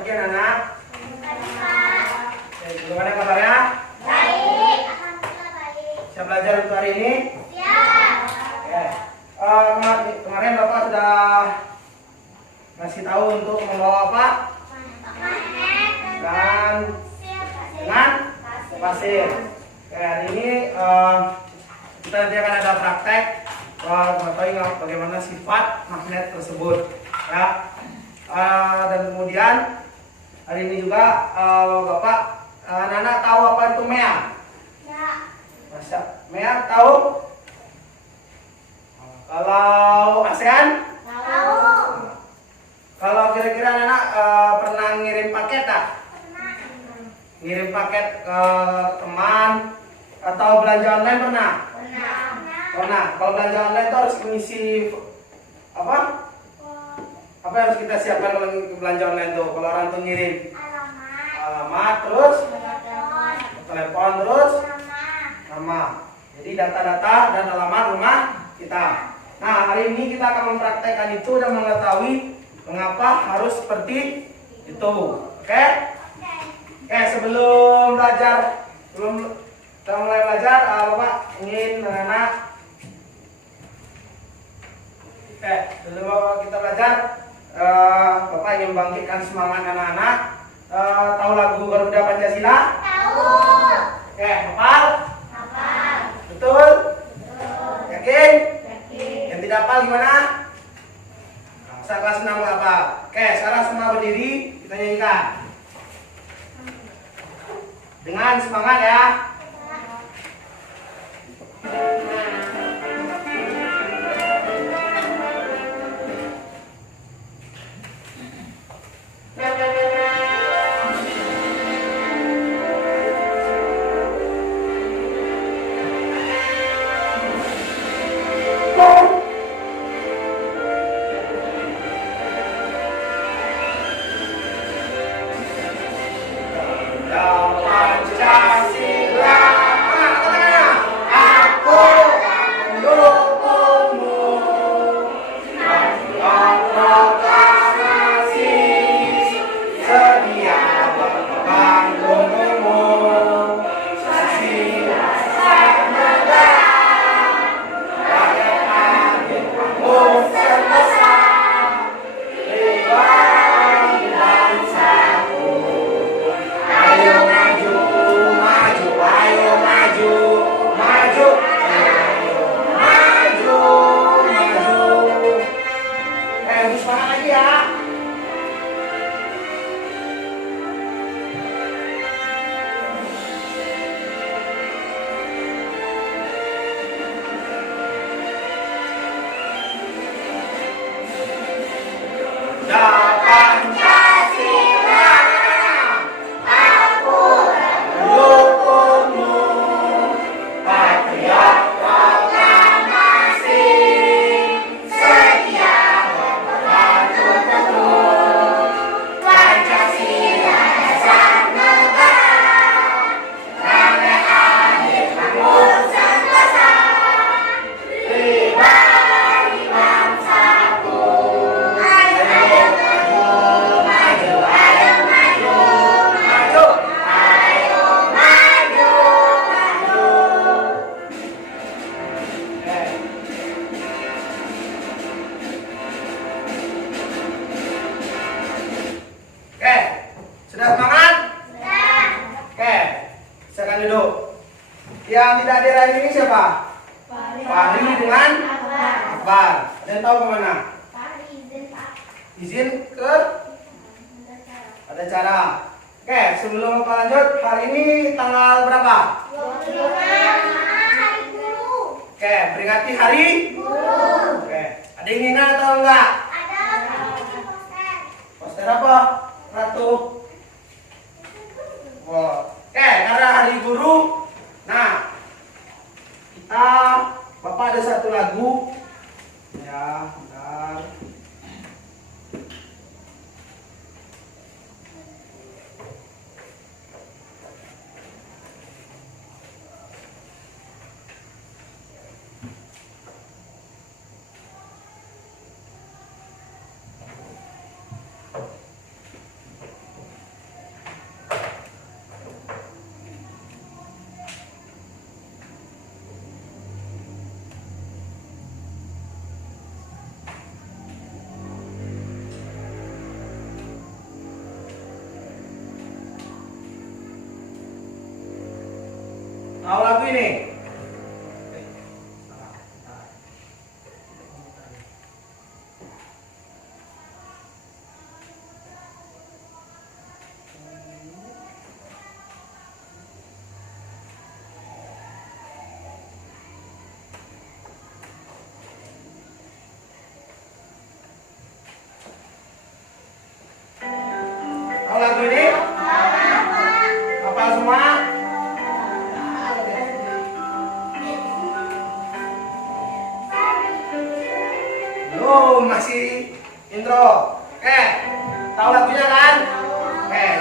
pagi anak-anak. Gimana kabarnya? Baik, alhamdulillah baik. Siap belajar untuk hari ini? Siap. Oke. Kemarin Bapak sudah ngasih tahu untuk membawa apa? Dan dengan pasir. Oke, hari ini kita nanti akan ada praktek mengetahui bagaimana sifat magnet tersebut, ya. Dan kemudian hari ini juga Bapak anak-anak tahu apa itu mea? Ya. Masa mea tahu? Kalau ASEAN? Tahu. Kalau kira-kira anak-anak pernah ngirim paket tak? Pernah. Ngirim paket ke teman atau belanja online pernah? Pernah. Pernah. Kalau belanja online itu harus mengisi apa? Apa yang harus kita siapkan kalau belanja online tuh? Kalau orang tuh ngirim alamat, terus telepon, terus nama. Jadi data-data dan alamat rumah kita. Nah, hari ini kita akan mempraktekkan itu dan mengetahui mengapa harus seperti itu. Oke? Oke, sebelum kita mulai belajar, Bapak ingin anak-anak. Oke, sebelum kita belajar, Bapak ingin membangkitkan semangat anak-anak. Tahu lagu Garuda Pancasila? Tahu. Oke, hafal? Hafal. Betul? Yakin? Yakin. Yang tidak hafal gimana? Masa kelas 6 nggak hafal? Oke, sekarang semua berdiri, kita nyanyikan dengan semangat ya. Yang tidak hadir hari ini siapa? Fahri dengan Akbar. Ada yang tahu kemana? Izin ke? Ada cara. Oke, sebelum Bapak lanjut, hari ini tanggal berapa? 25 hari guru. Oke, peringati hari Guru. Oke, ada yang ingat atau enggak? Ada poster. Poster apa? Ratu. Wow. Oke, karena hari guru. Nah, Bapak ada satu lagu. Ya, bentar. ini. Tahu lagu ini? Hafal semua? Belum, masih intro. Tahu lagunya kan?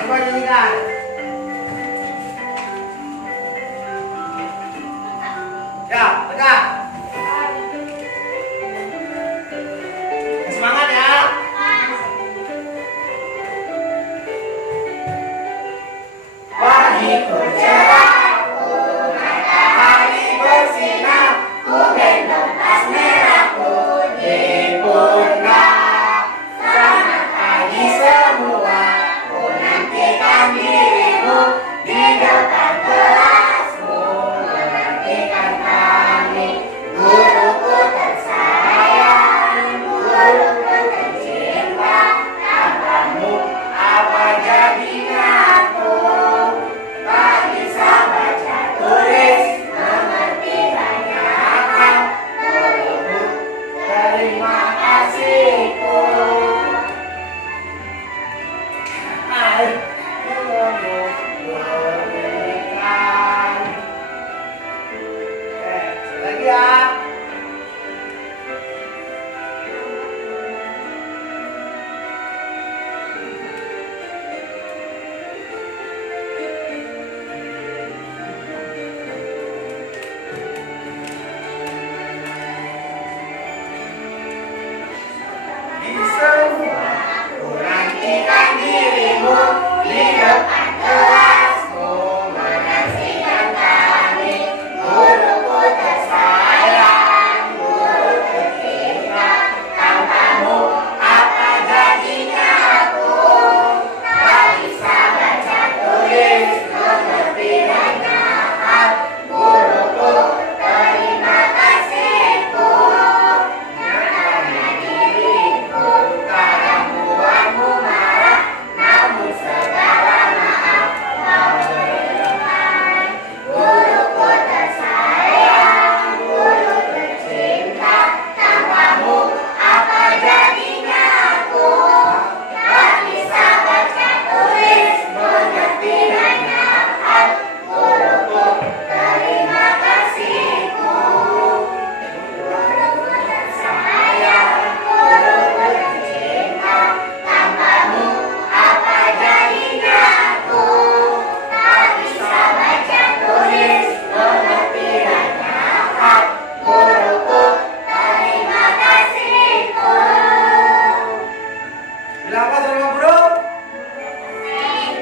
Semua nyanyikan. Ya, tegak. Semangat ya. Pagi cerah, matahari bersinar, ku gendong tas merahku di pundak. Selamat pagi semua, ku nantikan dirimu di depan kelasmu, menantikan kami. Guruku tersayang, guruku tercinta, tanpamu apa jadinya aku? Tak bisa baca tulis, mengerti banyak hal. Guruku, terima kasihku. Ilmu berikan. Sekali lagi ya. Di semua ku nantikan dirimu di depan kelasmu, menyaksikan kami. Guruku tersayang, guru tercinta, tanpamu apa jadinya aku? Tak bisa baca tulis, mengerti banyak hal. Guruku, terima kasihku. Nyatanya diriku kadang buatmu marah, namun segala maaf kau berikan. Guruku tersayang, guru tercinta, tanpamu apa jadinya aku? Tak bisa baca tulis, mengerti banyak hal. Guruku, terima kasihku. Guruku tersayang, guruku tercinta, tanpamu apa jadinya aku? Tak bisa baca tulis, mengerti banyak hal. Guruku, terima kasihku. Bilang apa sama guru?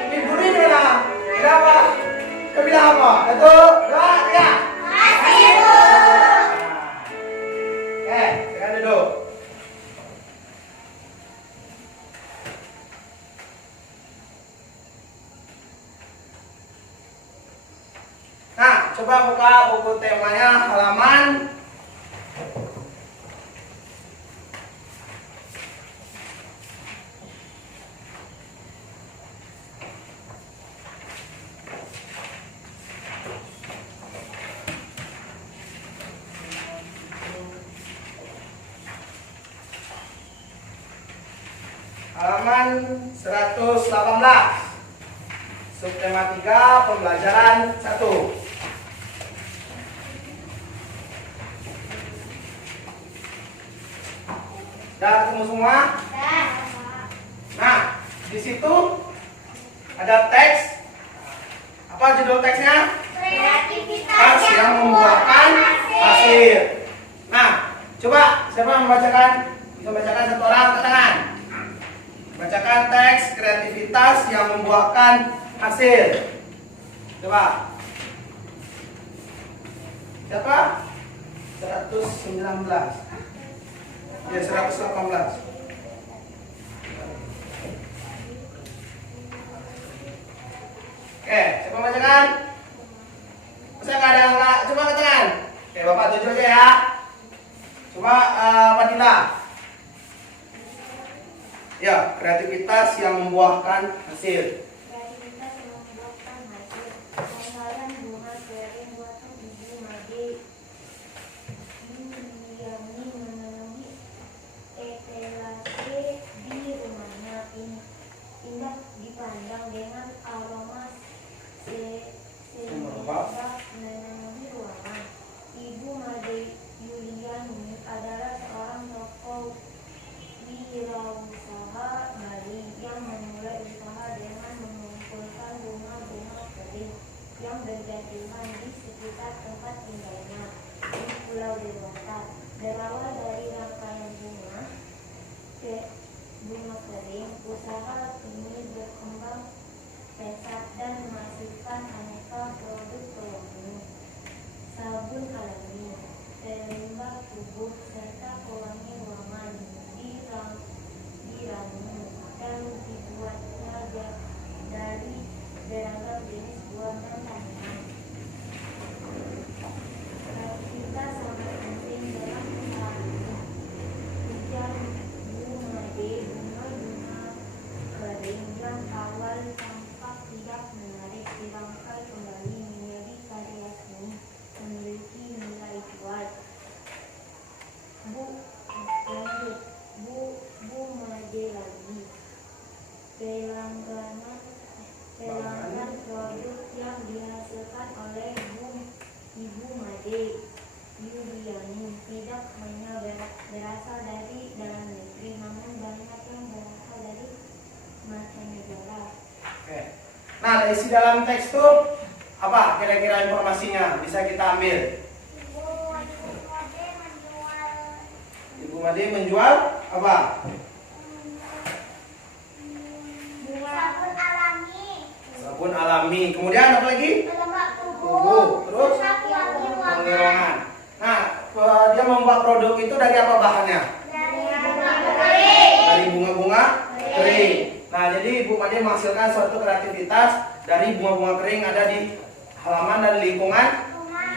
Ini guru ini mana? Bilang apa? Dia bilang apa? 1, 2, 3. Kasihku. Silakan duduk. Nah, coba buka buku temanya halaman 118. Subtema 3, pembelajaran 1. Udah ketemu semua? Nah, di situ ada teks. Apa judul teksnya? Kreativitas Yang membuahkan hasil. Nah, coba siapa yang membacakan? Bisa bacakan satu orang, angkat tangan. Bacakan teks kreativitas yang membuahkan hasil. Coba. Siapa? 119. Ya, 118. Oke, siapa bacakan? Masa nggak tujuh aja ya. Coba Fadila. Ya, kreativitas yang membuahkan hasil. Kreativitas yang membuahkan hasil. Pengolahan bunga kering buatan Ibu Made. Yuliani menanami etelase di rumahnya. Indah dipandang dengan aroma semerbak menanami ruangan. Ibu Made Yuliani adalah seorang tokoh wirausaha Bali yang memulai usaha dengan mengumpulkan bunga-bunga kering yang berjatuhan di sekitar tempat tinggalnya di Pulau Dewata. Berawal dari rangkaian bunga kering, usaha ini berkembang pesat dan menghasilkan aneka produk pewangi, sabun alami, pelembab tubuh, serta pewangi ruangan diramu dan dibuatnya dari beragam jenis buah dan tanaman. Kita sangat penting dalam usaha ini. Ujar Bu Made, bunga-bunga kering yang awal tampak tidak menarik dirangkai kembali menjadi karya seni memiliki nilai jual. Lanjut, Bu Made lagi. Pelanggan produk yang dihasilkan oleh Ibu Made Yuliani tidak hanya berasal dari dalam negeri, namun banyak yang berasal dari mancanegara. Oke. Nah, dari isi dalam teks itu apa kira-kira informasinya bisa kita ambil? Ibu Made menjual apa? Sabun alami. Sabun alami. Kemudian apa lagi? Pelembab Tubuh. Terus wangi wangi ruangan. ruangan. Nah, dia membuat produk itu dari apa bahannya? Dari bunga kering. Dari bunga-bunga kering. Nah, jadi Ibu Made menghasilkan suatu kreativitas dari bunga-bunga kering ada di halaman dan lingkungan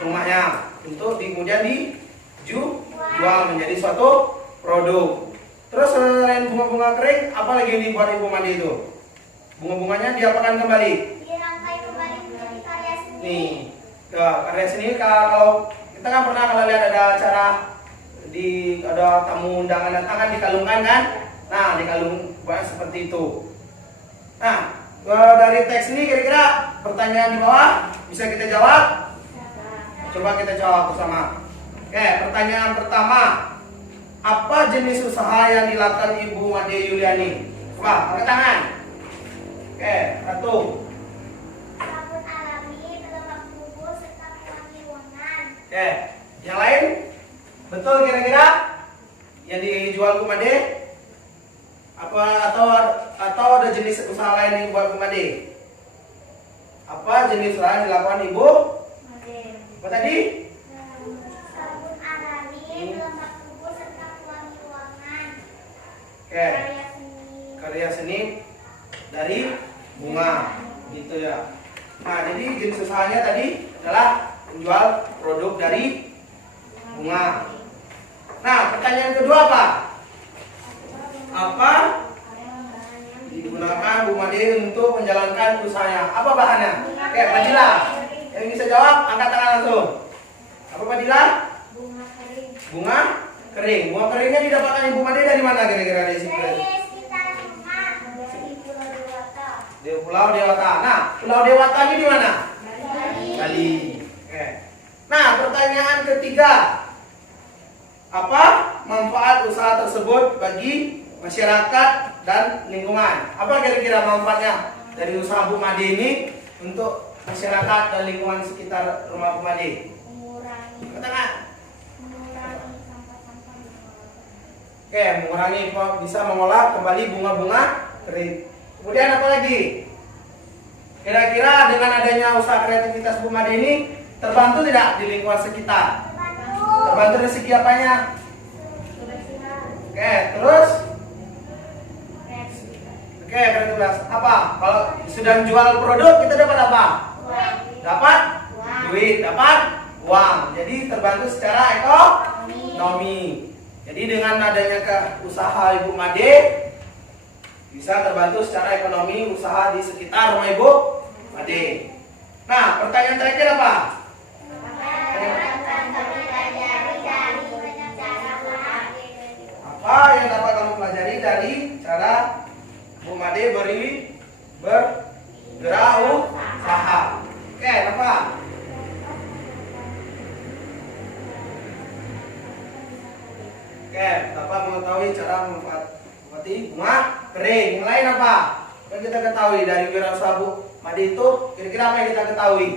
rumahnya untuk kemudian dijual menjadi suatu produk. Terus selain bunga-bunga kering, apa lagi yang dibuat Ibu Made itu? Bunga-bunganya diapakan kembali? Dirangkai kembali menjadi karya seni. Nih, ya, karya seni kalau kita kan pernah kalau lihat ada acara ada tamu undangan datang kan dikalungkan kan? Nah, dikalung buat seperti itu. Nah, dari teks ini kira-kira pertanyaan di bawah bisa kita jawab? Coba kita jawab bersama. Oke, pertanyaan pertama. Apa jenis usaha yang dilakukan Ibu Made Yuliani? Coba, angkat tangan. Oke, satu. Sabun alami, pelembab tubuh, serta pewangi ruangan. Oke, yang lain? Betul kira-kira? Yang dijual Bu Made? Apa atau ada jenis usaha lain yang dibuat Bu Made? Apa jenis usaha yang dilakukan Ibu? Apa tadi? Sabun alami, pelembab tubuh, serta pewangi ruangan. Oke, Karya seni. karya seni dari bunga, gitu ya. Nah, jadi jenis usahanya tadi adalah menjual produk dari bunga. Nah, pertanyaan kedua apa? Apa digunakan Bu Made untuk menjalankan usahanya? Apa bahannya? Oke, Fadila. Yang bisa jawab, angkat tangan langsung. Apa Fadila? Bunga kering. Bunga kering. Bunga keringnya didapatkan Ibu Made dari mana kira-kira di situ? Dari sekitar rumah. Dari Pulau Dewata. Di Pulau Dewata. Nah, Pulau Dewata ini di mana? Bali. Bali. Oke. Nah, pertanyaan ketiga. Apa manfaat usaha tersebut bagi masyarakat dan lingkungan? Apa kira-kira manfaatnya dari usaha Bu Made ini untuk masyarakat dan lingkungan sekitar rumah Bu Made? Mengurangi Katakan. sampah-sampah di rumah. Oke, mengurangi bisa mengolah kembali bunga-bunga kering. Kemudian apa lagi? Kira-kira dengan adanya usaha kreativitas Bu Made ini terbantu tidak di lingkungan sekitar? Terbantu dari segi apanya? Kebersihan. Oke, terus? Kreativitas. Oke, kreativitas. Apa? Kalau sudah jual produk kita dapat apa? Uang. Dapat Uang. duit, dapat uang. Jadi terbantu secara ekonomi. Jadi dengan adanya ke usaha Ibu Made bisa terbantu secara ekonomi usaha di sekitar rumah Ibu Made. Nah, pertanyaan terakhir apa? Apa yang dapat kamu pelajari dari cara Bu Made berwirausaha? Oke, apa? Oke, Bapak mengetahui cara memanfaatkan bunga kering. Yang lain apa? Yang kita ketahui dari wirausaha Bu Made itu, kira-kira apa yang kita ketahui?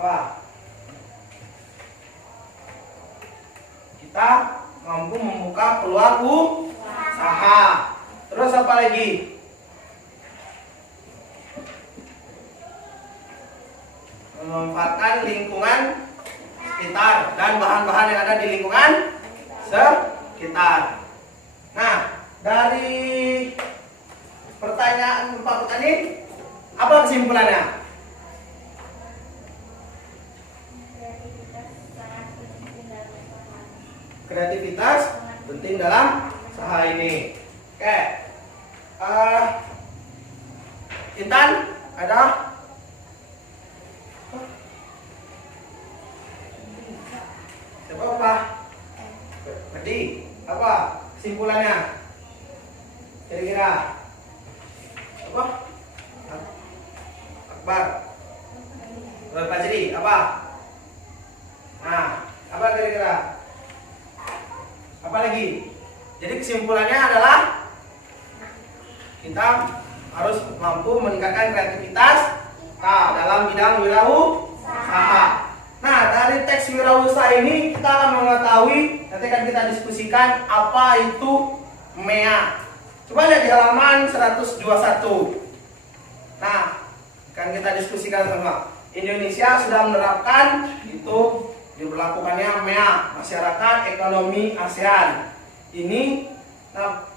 Apa? Kita mampu membuka peluang usaha. Terus apa lagi? Memanfaatkan lingkungan sekitar dan bahan-bahan yang ada di lingkungan sekitar. Nah, dari pertanyaan Pak Petani, apa kesimpulannya? Kreativitas penting dalam usaha ini. Oke, Intan ada? Siapa apa? Tadi apa kesimpulannya? Kira-kira apa? Akbar, Pak Jadi apa? Nah, apa kira-kira? Apa lagi? Jadi kesimpulannya adalah kita harus mampu meningkatkan kreativitas dalam bidang wirausaha. Nah, dari teks wirausaha ini kita akan mengetahui, nanti akan kita diskusikan apa itu MEA. Coba lihat di halaman 121. Nah, akan kita diskusikan sama. Indonesia sudah menerapkan itu diberlakukannya MEA, Masyarakat Ekonomi ASEAN. Ini, nah,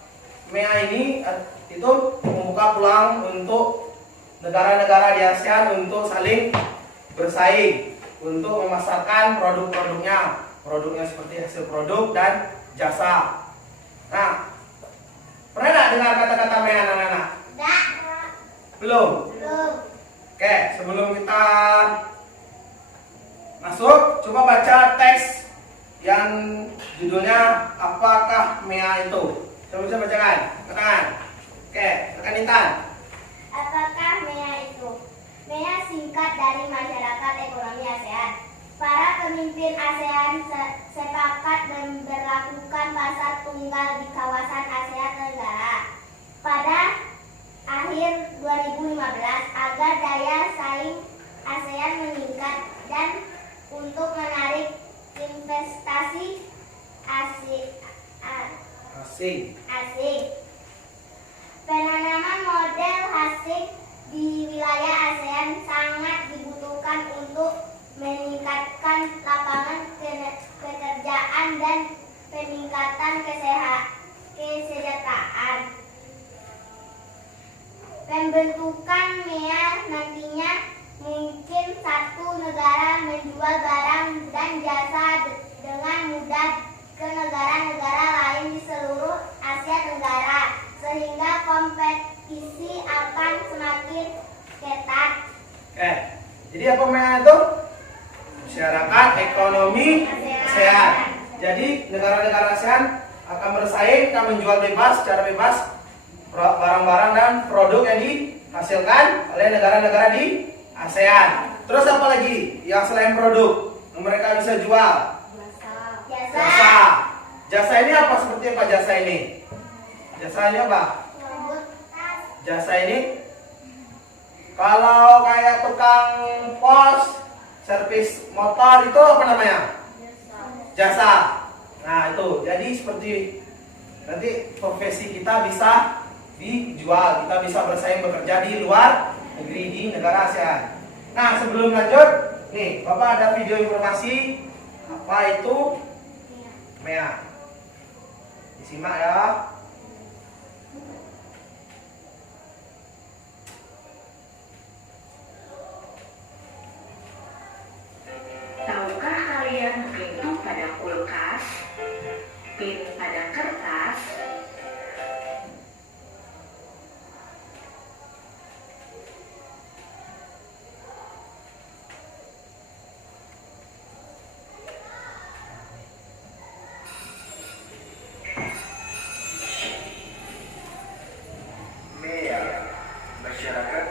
MEA ini itu membuka peluang untuk negara-negara di ASEAN untuk saling bersaing, untuk memasarkan produknya seperti hasil produk dan jasa. Nah, pernah nggak dengar kata-kata MEA, anak-anak? Belum? Oke, sebelum kita masuk, coba baca teks yang judulnya apakah MEA itu. Coba bisa bacakan, katakan. Oke, rekan Intan. Apakah MEA itu? MEA singkat dari Masyarakat Ekonomi ASEAN. Para pemimpin ASEAN sepakat memberlakukan pasar tunggal di kawasan Asia Tenggara pada akhir 2015 agar daya saing ASEAN meningkat dan untuk menarik investasi asing. Penanaman model asing di wilayah ASEAN sangat dibutuhkan untuk meningkatkan lapangan pekerjaan dan peningkatan kesejahteraan. Pembentukan MEA nantinya mungkin satu negara menjual barang dan jasa dengan mudah ke negara-negara lain di seluruh Asia Tenggara, sehingga kompetisi akan semakin ketat. Jadi apa MEA itu? Masyarakat Ekonomi ASEAN. Jadi negara-negara ASEAN akan bersaing, akan menjual secara bebas barang-barang dan produk yang dihasilkan oleh negara-negara di ASEAN. Terus apa lagi yang selain produk yang mereka bisa jual? Jasa. Jasa ini apa? Seperti apa jasa ini? Jasa ini apa? Jasa ini kalau kayak tukang pos, servis motor itu apa namanya? Jasa. Nah itu, jadi seperti nanti profesi kita bisa dijual, kita bisa bersaing bekerja di luar negeri, di negara ASEAN. Nah sebelum lanjut, nih Bapak ada video informasi apa itu MEA. Disimak ya.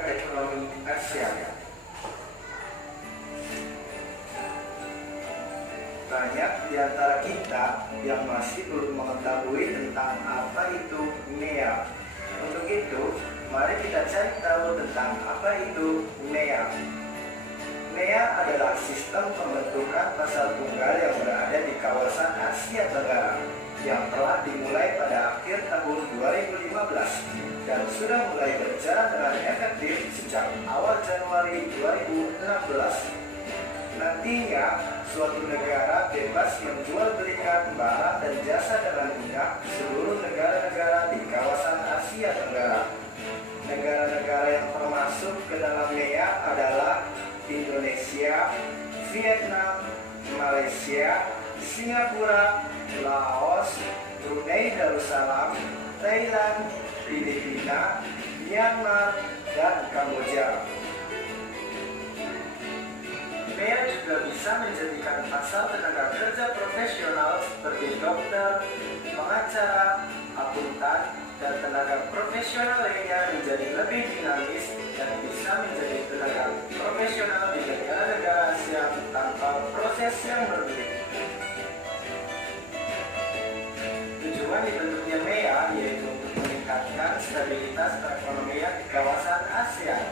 ekonomi ASEAN. Banyak di antara kita yang masih belum mengetahui tentang apa itu MEA. Untuk itu, mari kita cari tahu tentang apa itu MEA. MEA adalah sistem pembentukan pasar tunggal yang berada di kawasan Asia Tenggara yang telah dimulai pada akhir tahun 2015 dan sudah mulai berjalan dengan efektif sejak awal Januari 2016. Nantinya, suatu negara bebas menjual belikan barang dan jasa dengan mudah seluruh negara-negara di kawasan Asia Tenggara. Negara-negara yang termasuk ke dalam MEA adalah Indonesia, Vietnam, Malaysia, Singapura, Laos, Brunei Darussalam, Thailand, Filipina, Myanmar, dan Kamboja. MEA juga bisa menjadikan pasar tenaga kerja profesional seperti dokter, pengacara, akuntan, dan tenaga profesional lainnya menjadi lebih dinamis dan bisa menjadi tenaga profesional di negara-negara Asia tanpa proses yang berbeda. Tujuan dibentuknya MEA yaitu untuk meningkatkan stabilitas perekonomian di kawasan ASEAN.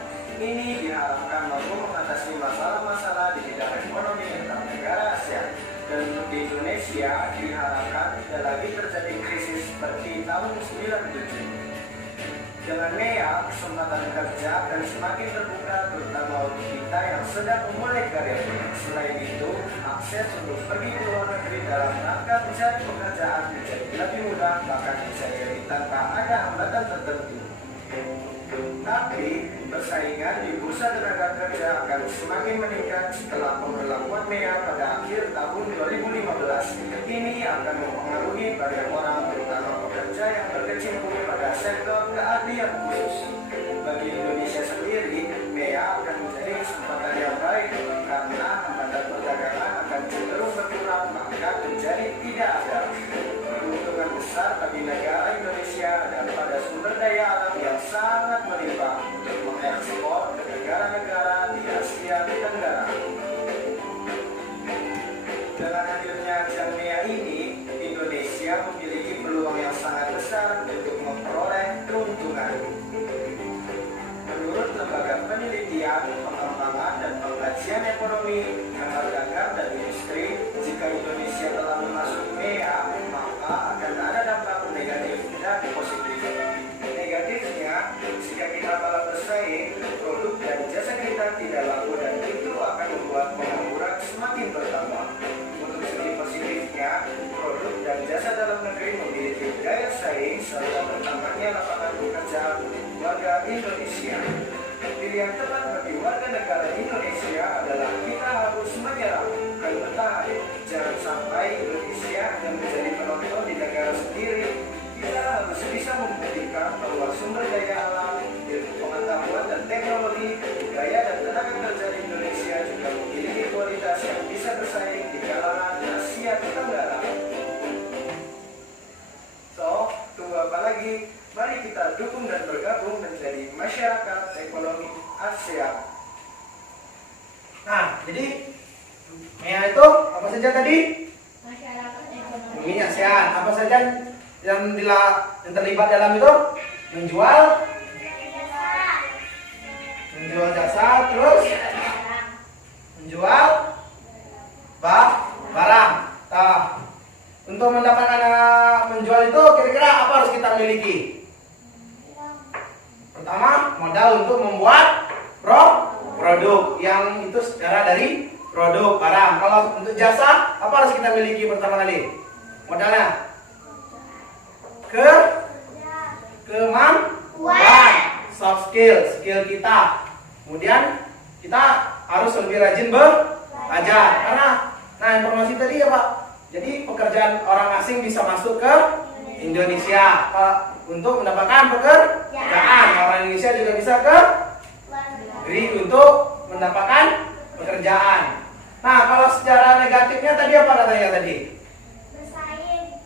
Ini diharapkan mampu mengatasi masalah-masalah di bidang ekonomi antar negara ASEAN. Dan untuk di Indonesia diharapkan tidak lagi terjadi krisis seperti tahun 97. Dengan MEA, kesempatan kerja akan semakin terbuka terutama untuk kita yang sedang memulai karir. Selain itu, akses untuk pergi ke luar negeri dalam rangka mencari pekerjaan menjadi lebih mudah, bahkan bisa jadi tanpa ada hambatan tertentu. Tapi, persaingan di bursa tenaga kerja akan semakin meningkat setelah pemberlakuan MEA pada akhir tahun 2015. Ini akan mempengaruhi banyak orang, terutama pekerja yang berkecimpung pada sektor keahlian khusus. Bagi Indonesia sendiri, MEA akan menjadi kesempatan yang baik karena hambatan perdagangan akan cenderung berkurang, bahkan menjadi tidak ada. Keuntungan besar bagi negara Indonesia dan pada sumber daya alam yang sangat melimpah untuk mengekspor ke negara-negara di Asia Tenggara. Dengan hadirnya ajang MEA ini, Indonesia memiliki peluang yang sangat besar untuk memperoleh keuntungan. Menurut Lembaga Penelitian, Pengembangan, dan Pengkajian Ekonomi, Kamar Dagang dan Industri, jika Indonesia telah masuk MEA, maka akan ada dampak negatif dan positif. Negatifnya, jika kita malah bersaing, produk dan jasa kita tidak laku dan itu akan membuat pengangguran semakin bertambah. Untuk segi positifnya, produk dan jasa dalam negeri memiliki daya saing serta bertambahnya lapangan pekerjaan untuk warga Indonesia. Pilihan tepat bagi warga negara Indonesia adalah kita harus menyerah, bukan bertahan. Jangan sampai Indonesia yang menjadi penonton di negara sendiri. Kita harus bisa membuktikan bahwa sumber daya alam, ilmu pengetahuan dan teknologi, budaya dan tenaga kerja di Indonesia juga memiliki kualitas yang bisa bersaing di kalangan Asia Tenggara. So, tunggu apa lagi? Mari kita dukung dan bergabung menjadi masyarakat ekonomi ASEAN. Nah, jadi MEA itu apa saja tadi? Masyarakat ekonomi Ekonomi ASEAN. Apa saja yang terlibat dalam itu? Menjual jasa, terus menjual barang. Nah, untuk mendapatkan menjual itu kira-kira apa harus kita miliki? Pertama, modal untuk membuat produk yang itu secara dari produk barang. Kalau untuk jasa, apa harus kita miliki pertama kali? Modalnya kemampuan, soft skill kita. Kemudian kita harus lebih rajin belajar karena informasi tadi ya Pak. Jadi pekerjaan orang asing bisa masuk ke Indonesia untuk mendapatkan pekerjaan. Orang Indonesia juga bisa ke negeri untuk mendapatkan pekerjaan. Nah, kalau secara negatifnya tadi apa katanya tadi?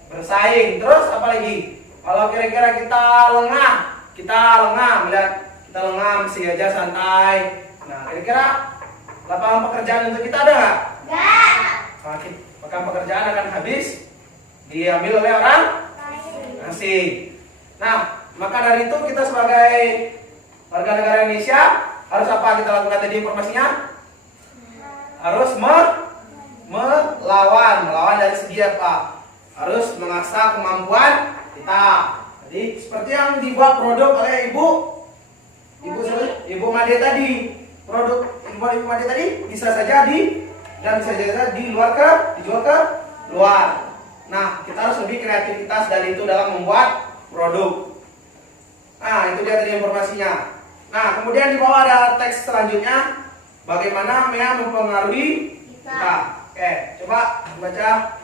Bersaing. Terus apa lagi? Kalau kira-kira kita lengah melihat kita lengang, sih aja santai. Nah, kira-kira lapangan pekerjaan untuk kita ada nggak? Enggak. Lapangan pekerjaan akan habis diambil oleh orang asing. Nah, maka dari itu kita sebagai warga negara Indonesia harus apa kita lakukan tadi informasinya? Harus melawan dari segi apa? Harus mengasah kemampuan kita. Jadi seperti yang dibuat produk oleh Ibu Made tadi. Produk Ibu Made tadi bisa saja dijual ke luar. Nah, kita harus lebih kreativitas dari itu dalam membuat produk. Nah, itu dia tadi informasinya. Nah, kemudian di bawah ada teks selanjutnya, bagaimana MEA mempengaruhi kita. Oke, coba baca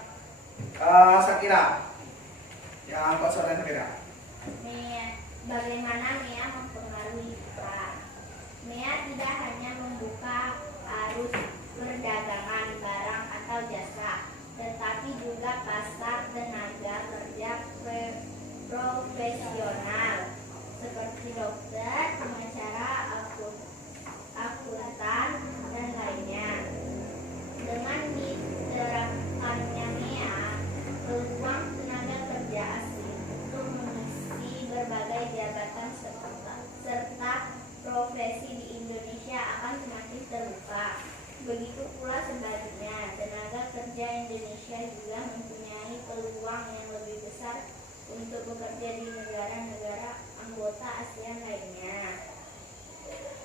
Sakira. Ya, angkat suara Sakira. Bagaimana MEA mempengaruhi kita? MEA tidak hanya membuka arus perdagangan barang atau jasa, tetapi juga pasar tenaga kerja profesional seperti dokter, pengacara, akuntan, dan lainnya. Dengan diterapkannya MEA, peluang tenaga kerja asing untuk mengisi berbagai jabatan serta profesi di Indonesia akan semakin terbuka. Begitu pula sebaliknya, tenaga kerja Indonesia juga mempunyai peluang yang lebih besar untuk bekerja di negara-negara anggota ASEAN lainnya.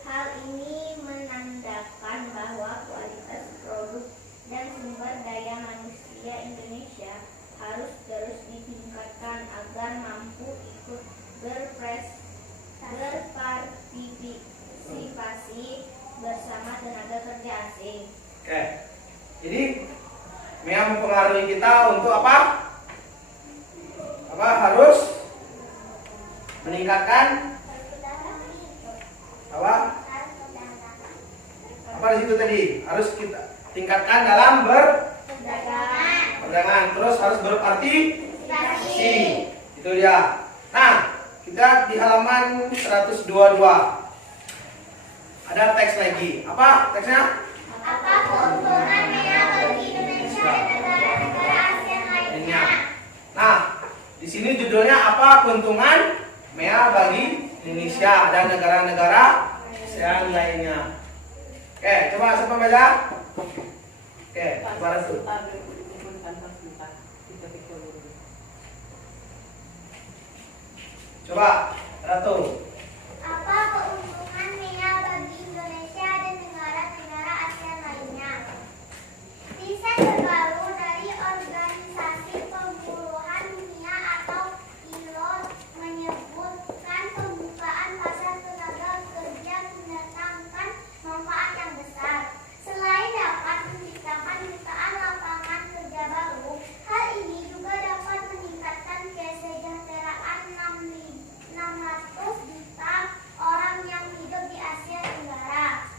Hal ini menandakan bahwa kualitas produk dan sumber daya manusia Indonesia harus terus ditingkatkan agar mampu ikut berpartisipasi bersama tenaga kerja asing. Oke. Jadi MEA mempengaruhi kita untuk apa? Harus meningkatkan apa di situ tadi? Harus kita tingkatkan dalam berdagangan. Terus harus berpartisipasi. Itu dia. Nah, kita di halaman 122. Ada teks lagi. Apa teksnya? Apa keuntungan MEA bagi Indonesia dan negara-negara ASEAN lainnya? Nah, di sini judulnya apa keuntungan MEA bagi Indonesia dan negara-negara ASEAN lainnya. Oke, coba siapa baca? Oke, coba Ratu. Coba Ratu. Apa keuntungan MEA bagi Indonesia dan negara-negara ASEAN lainnya? Riset terbaru dari Organisasi Pemburuan Dunia atau ILO menyebutkan pembukaan pasar tenaga kerja mendatangkan manfaat yang besar. Selain dapat menciptakan jutaan lapangan kerja baru, hal ini juga dapat meningkatkan kesejahteraan 600 juta orang yang hidup di Asia Tenggara.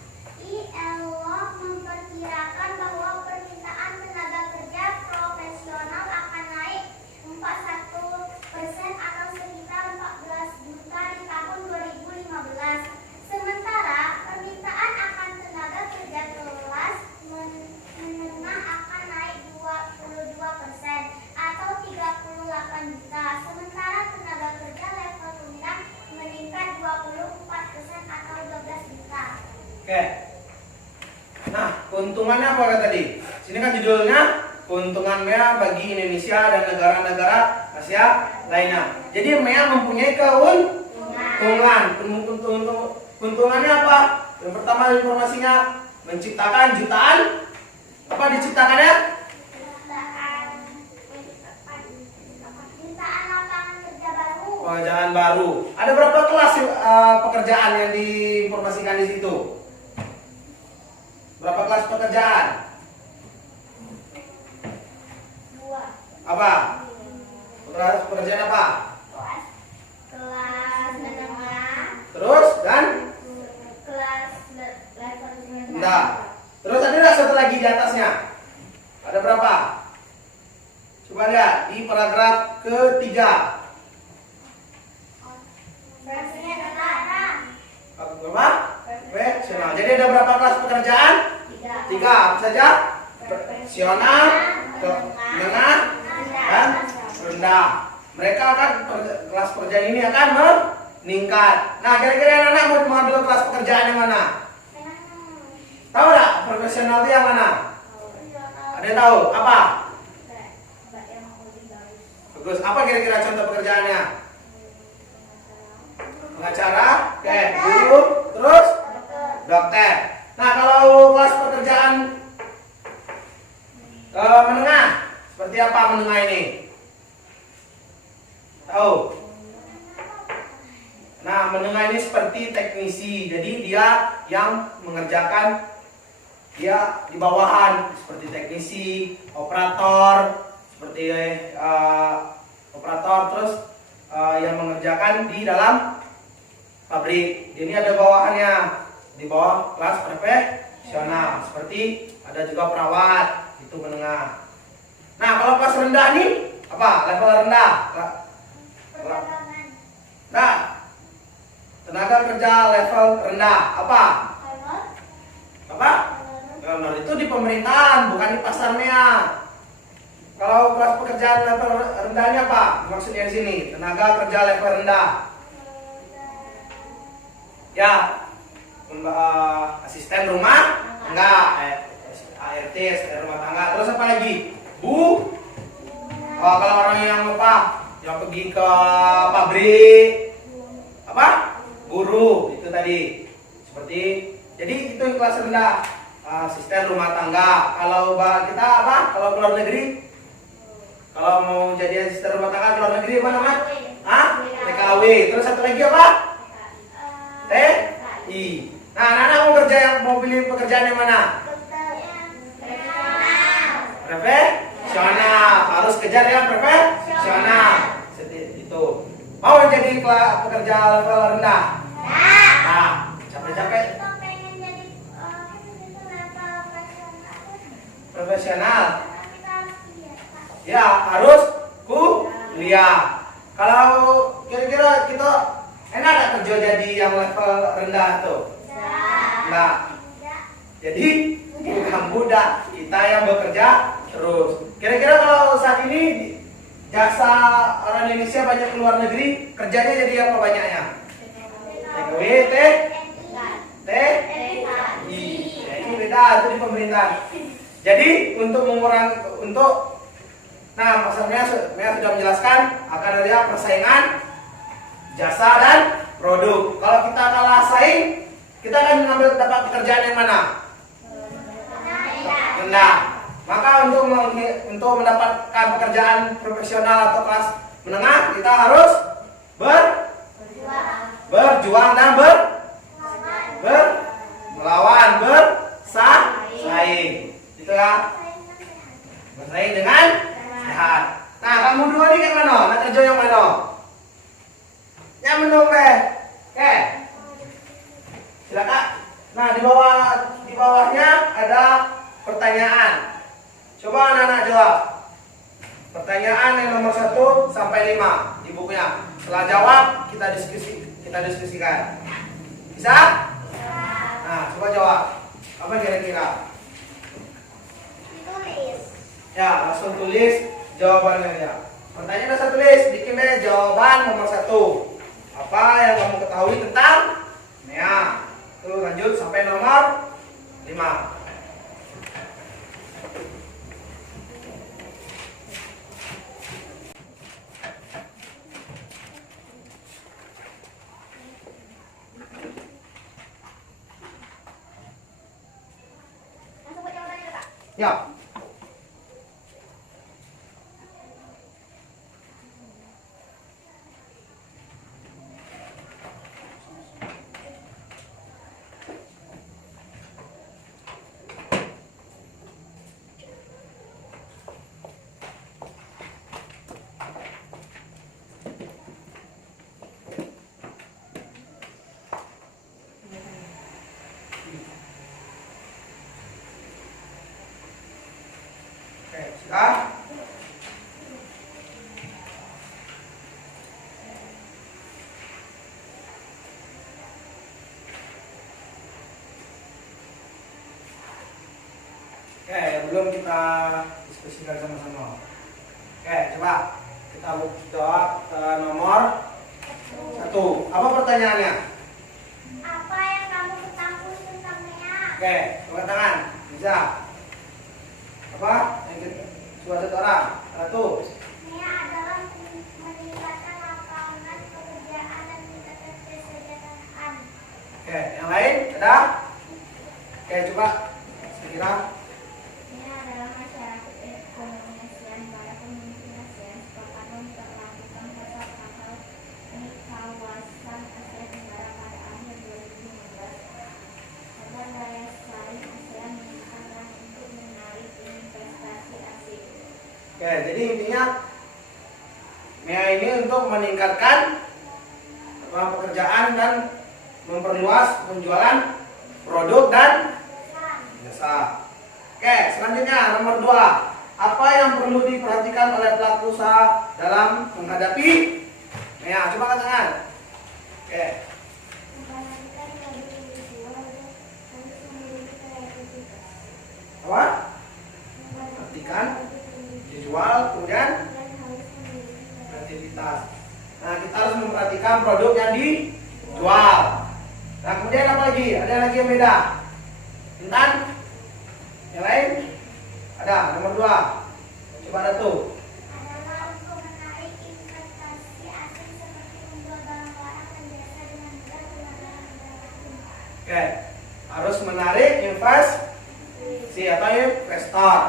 ILO memperkirakan bahwa permintaan tenaga kerja profesional akan naik 41% atau sekitar 14 juta di tahun 2015. Sementara permintaan akan tenaga kerja kelas menengah akan naik 22% atau 38 juta. Sementara tenaga kerja level rendah meningkat 24% atau 12 juta. Oke. Nah, keuntungannya apa kata tadi? Sini kan judulnya keuntungan MEA bagi Indonesia dan negara-negara Asia lainnya. Jadi MEA mempunyai keuntungan. Keuntungannya apa? Yang pertama informasinya menciptakan jutaan. Apa diciptakannya? Jutaan lapangan kerja baru. Pekerjaan baru. Ada berapa kelas pekerjaan yang diinformasikan di situ? Berapa kelas pekerjaan? 2. Apa? Kelas pekerjaan apa? Kelas menengah. Terus dan? Kelas level rendah. Nah, terus ada nggak satu lagi di atasnya? Ada berapa? Coba lihat di paragraf ketiga. Presiden negara. ada berapa kelas pekerjaan? Tiga. Apa saja? Profesional, menengah, dan rendah. Mereka akan kelas pekerjaan ini akan meningkat. Nah, kira-kira anak-anak mau mengambil kelas pekerjaan yang mana? Tahu nggak? Profesional itu yang mana? Ada yang tahu? Apa? Bagus. Apa kira-kira contoh pekerjaannya? Pengacara, oke, guru, terus dokter. Nah, kalau kelas pekerjaan menengah, seperti apa menengah ini? Tahu? Nah, menengah ini seperti teknisi. Jadi dia yang mengerjakan, dia di bawahan seperti teknisi, operator, seperti operator, terus yang mengerjakan di dalam pabrik. Ini ada bawahannya, di bawah kelas profesional. Seperti ada juga perawat, itu menengah. Nah, kalau kelas rendah nih, apa? Level rendah. Nah, tenaga kerja level rendah, apa? Apa? Honor itu di pemerintahan, bukan di pasarnya. Kalau kelas pekerjaan level rendahnya apa? Maksudnya di sini, tenaga kerja level rendah. Ya, asisten rumah enggak, ART, asisten rumah tangga. Terus apa lagi? Bu. Kalau orang yang apa? Yang pergi ke pabrik, apa? Guru, itu tadi. Seperti, jadi itu kelas rendah. Asisten rumah tangga. Kalau kita apa? Kalau keluar negeri, kalau mau jadi asisten rumah tangga keluar negeri apa namanya? TKW. Terus satu lagi apa? TI. Nah, anak-anak mau pilih pekerjaan yang mana? Profesional. Harus kejar yang profesional. Seperti itu. Mau jadi pekerja level rendah? Nah, capek-capek. Profesional. Ya, harus kuliah. Kalau kira-kira kita enak gak kerja jadi yang level rendah tuh? Enggak. Jadi bukan mudah, kita yang bekerja terus. Kira-kira kalau saat ini jaksa orang Indonesia banyak keluar negeri, kerjanya jadi apa banyaknya? TKW, TI. Ini beda, itu di pemerintahan. Jadi nah, maksudnya sudah menjelaskan akan ada persaingan jasa dan produk. Kalau kita kalah saing, kita akan mengambil dapat pekerjaan yang mana? Rendah. Maka untuk mendapatkan pekerjaan profesional atau kelas menengah, kita harus berjuang dan melawan, bersaing. Itu ya. Bersaing dengan sehat. Nah, kamu dua ini yang mana? Nak kerja yang mana? Yang menung deh. Oke. Silakan. Nah, di bawahnya ada pertanyaan. Coba anak-anak jawab. Pertanyaan yang nomor 1 sampai 5 di bukunya. Setelah jawab, kita diskusikan. Bisa? Nah, coba jawab. Apa kira-kira? Ya, langsung tulis jawabannya ya. Pertanyaan nomor 1 tulis, bikin deh jawaban nomor 1. Apa yang kamu ketahui tentang Nea? Tuh, lanjut sampai nomor 5. Ya. Sudah? sebelum kita diskusikan sama-sama. Oke, coba kita jawab nomor 1. Apa pertanyaannya? Apa yang kamu ketahui tentang Mea? Oke, angkat tangan. Bisa. Apa? Coba satu orang. 1. Mea adalah meningkatkan lapangan pekerjaan dan meningkatkan kesejahteraan. Oke, yang lain ada? Oke, coba sekira. Mea adalah masyarakat ekonomi ASEAN. Para pemimpin ASEAN sepakat memperlakukan pasar akal di kawasan Asia Tenggara pada akhir 2015 agar daya saing ASEAN meningkat untuk menarik investasi asing. Oke, jadi intinya MEA ini untuk meningkatkan lapangan pekerjaan dan memperluas penjualan produk dan jasa. Oke, selanjutnya nomor 2. Apa yang perlu diperhatikan oleh pelaku usaha dalam menghadapi MEA? Coba katakan. Oke, Memperhatikan produk dijual dan harus memiliki kreativitas. apa? Perhatikan dijual, kemudian Dan harus memiliki kreativitas. Nah, kita harus memperhatikan produk yang dijual. Nah, kemudian apa lagi? Ada lagi yang beda? Intan? Yang lain? Ada, nomor 2. Coba ada tuh. adalah untuk menarik investasi asing seperti membuat barang-barang dan jasa dengan mudah ke negara-negara asing. Oke, harus menarik investasi atau investor.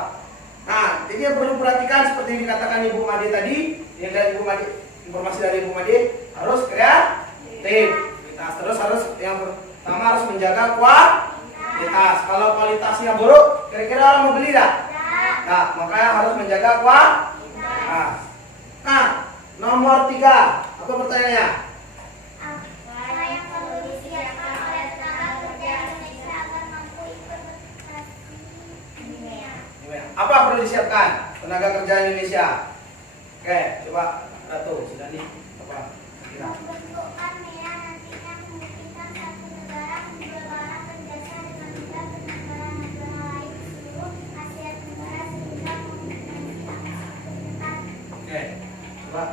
Nah, jadi yang perlu perhatikan seperti yang dikatakan Ibu Made tadi, yang dari Ibu Made, informasi dari Ibu Made harus kreatif. Terus harus yang pertama harus menjaga kualitas. Kalau kualitasnya buruk, kira-kira orang mau beli dah? Nah, makanya harus menjaga kualitas. Nah, nomor 3. Apa pertanyaannya? Apa yang perlu disiapkan oleh tenaga kerja Indonesia agar mampu ikut berprestasi di MEA? Apa perlu disiapkan tenaga kerja Indonesia? Oke, coba Ratu, sudah nih. Apa? Kira. Pembentukan MEA nantinya memungkinkan satu negara menjual barang dan jasa dengan mudah ke negara-negara lain di seluruh Asia Tenggara sehingga memiliki akses kegiatan. Oke, coba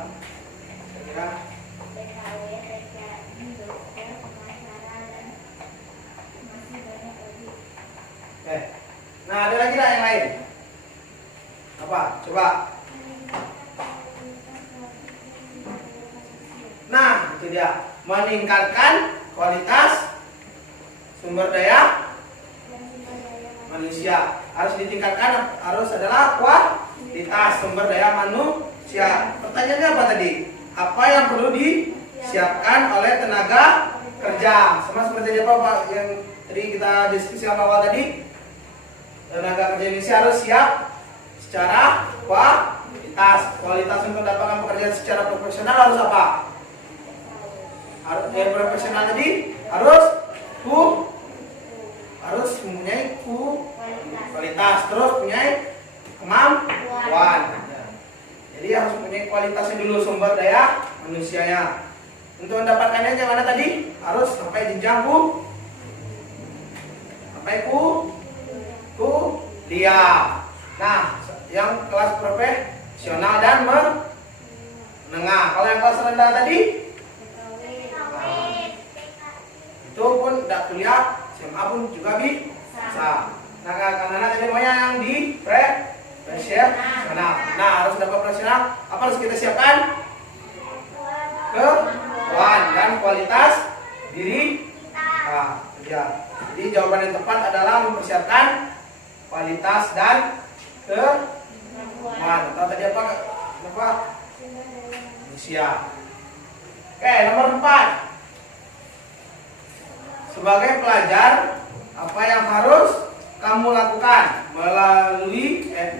kira. BKW, TKI, dokter, pengacara, dan masih banyak lagi. Oke. Nah, ada lagi lah yang lain. Apa? Coba. Nah, itu dia. Meningkatkan kualitas sumber daya manusia. Harus ditingkatkan, harus adalah kualitas sumber daya manusia. Pertanyaannya apa tadi? Apa yang perlu disiapkan oleh tenaga kerja? Sama seperti apa Pak yang tadi kita diskusi awal tadi. Tenaga kerja Indonesia harus siap secara kualitas. Kualitas untuk mendapatkan pekerjaan secara profesional harus apa? Harus yang profesional tadi harus mempunyai kualitas, terus mempunyai kemampuan. Jadi harus mempunyai kualitasnya dulu, sumber daya manusianya. Untuk mendapatkannya yang mana tadi? Harus sampai jenjang kuliah. Nah, yang kelas profesional dan menengah. Kalau yang kelas rendah tadi, itu pun tidak kuliah, SMA pun juga bisa. Nah, karena tadi maunya yang di profesional. Nah, harus dapat profesional. Apa harus kita siapkan? Kemampuan dan kualitas diri. Nah, ya. Jadi jawaban yang tepat adalah mempersiapkan kualitas dan kemampuan. Atau tadi apa? Manusia. Oke, nomor 4. Sebagai pelajar, apa yang harus kamu lakukan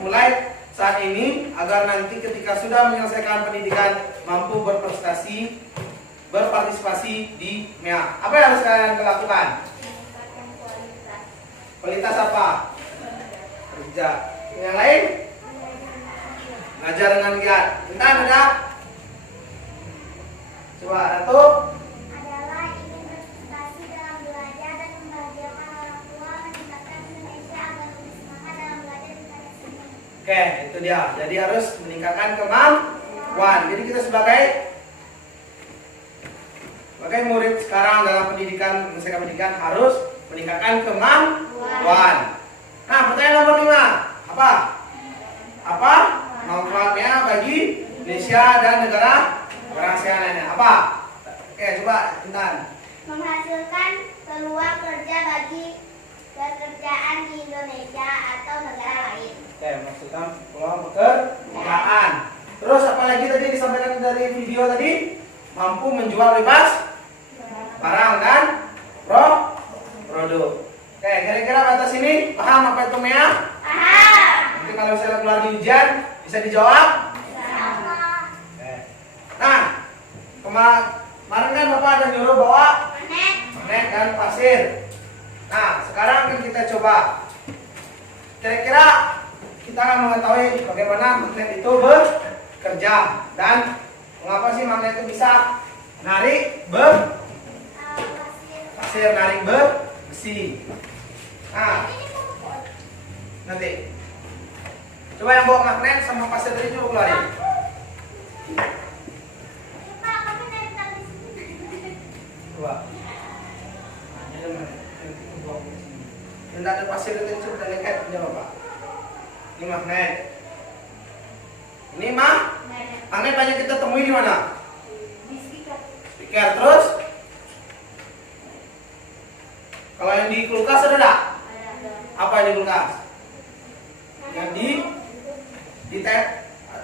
mulai saat ini agar nanti ketika sudah menyelesaikan pendidikan mampu berpartisipasi di MEA? Apa yang harus kalian lakukan? Meningkatkan kualitas. Kualitas apa? Kerja. Yang lain? Belajar dengan giat. Kita ada? Coba Ratu. Adalah ingin berprestasi dalam belajar dan membahagiakan orang tua, meningkatkan Indonesia agar lebih semangat dalam belajar dan karya Oke, itu dia. Jadi harus meningkatkan kemampuan. Jadi kita sebagai murid sekarang dalam pendidikan harus meningkatkan kemampuan. Nah, pertanyaan nomor 5. Apa manfaatnya bagi Indonesia dan negara ASEAN lainnya? Apa? Oke, coba Intan. Menghasilkan peluang kerja bagi pekerjaan di Indonesia atau negara lain. Oke, maksudnya peluang pekerjaan. Terus apa lagi tadi disampaikan dari video tadi? Mampu menjual bebas barang dan produk. Oke, kira-kira batas ini paham apa itu Mea? Paham. Nanti kalau misalnya keluar di ujian bisa dijawab. Oke. Nah, kemarin kan Bapak ada nyuruh bawa magnet dan pasir. Nah, sekarang kan kita coba. Kira-kira kita akan mengetahui bagaimana magnet itu bekerja dan mengapa sih magnet itu bisa narik pasir, narik besi. Nah, nanti coba yang bawa magnet sama pasir tadi coba keluarin. Coba. Tidak ada pasir itu sudah lengket punya Bapak. Ini magnet. Ini magnet banyak kita temui di mana? Di Speaker. Terus kalau yang di kulkas ada enggak? Apa yang di kulkas? Yang di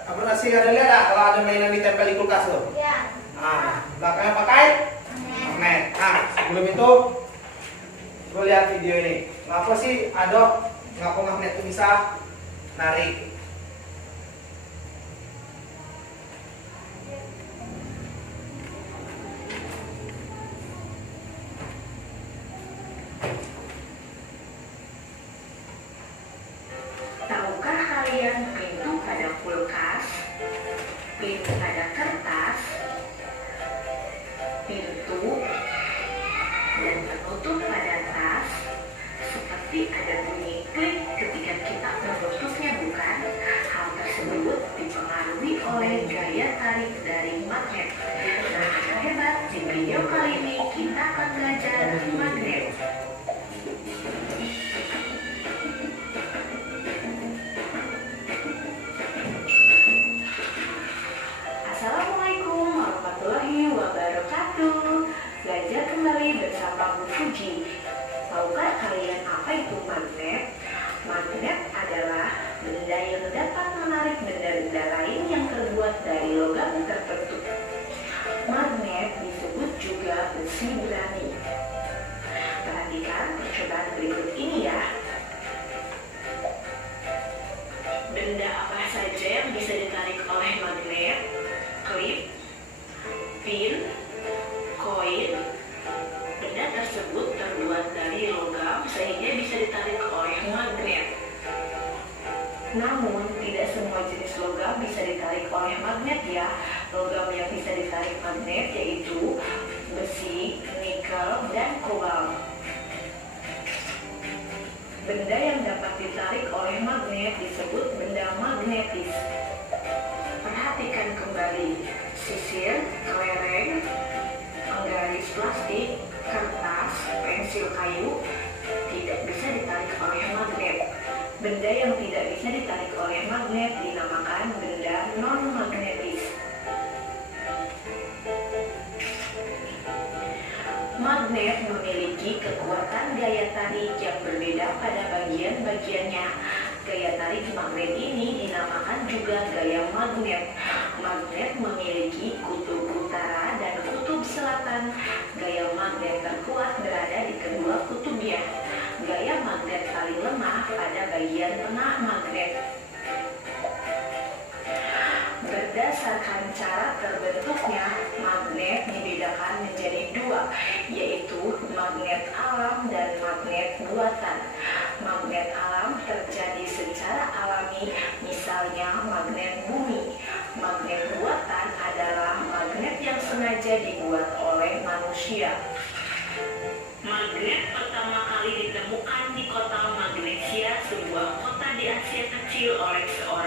apa nasi ada lihat enggak? Kalau ada mainan ditempel di kulkas tuh. Ya. Nah, belakangnya pakai magnet. Nah, sebelum itu gue lihat video ini. Kenapa sih ngapa magnet itu bisa narik? Tahukah kalian pintu pada kulkas, pintu pada kertas, pintu dan penutup pada tas seperti ada bunyi klik ketika kita menutupnya, bukan? Hal tersebut dipengaruhi oleh gaya tarik dari magnet. Nah, hebat, di video kali ini kita akan belajar magnet. Assalamualaikum warahmatullahi wabarakatuh. Belajar kembali bersama Bu Fuji. Tahukah kalian apa itu magnet? Magnet adalah benda yang dapat menarik benda-benda lain yang terbuat dari logam tertentu. Magnet disebut juga besi berani. Perhatikan percobaan berikut ini ya. Benda apa saja yang bisa ditarik oleh magnet? Klip, pin, koin. Benda tersebut terbuat dari logam sehingga bisa ditarik oleh magnet. Namun, tidak semua jenis logam bisa ditarik oleh magnet ya. Logam yang bisa ditarik magnet yaitu besi, nikel, dan kobalt. Benda yang dapat ditarik oleh magnet disebut benda magnetis. Perhatikan kembali, sisir, kelereng, penggaris plastik, kertas, pensil kayu tidak bisa ditarik oleh magnet. Benda yang tidak bisa ditarik oleh magnet dinamakan benda non-magnetis. Magnet memiliki kekuatan gaya tarik yang berbeda pada bagian-bagiannya. Gaya tarik magnet ini dinamakan juga gaya magnet. Magnet memiliki kutub utara dan kutub selatan. Gaya magnet terkuat berada di kedua kutubnya. Gaya magnet paling lemah pada bagian tengah magnet. Berdasarkan cara terbentuknya, magnet dibedakan menjadi dua, yaitu magnet alam dan magnet buatan. Magnet alam terjadi secara alami, misalnya magnet bumi. Magnet buatan adalah magnet yang sengaja dibuat oleh manusia. Magnet pertama kali ditemukan di kota Magnesia, sebuah kota di Asia Kecil oleh seorang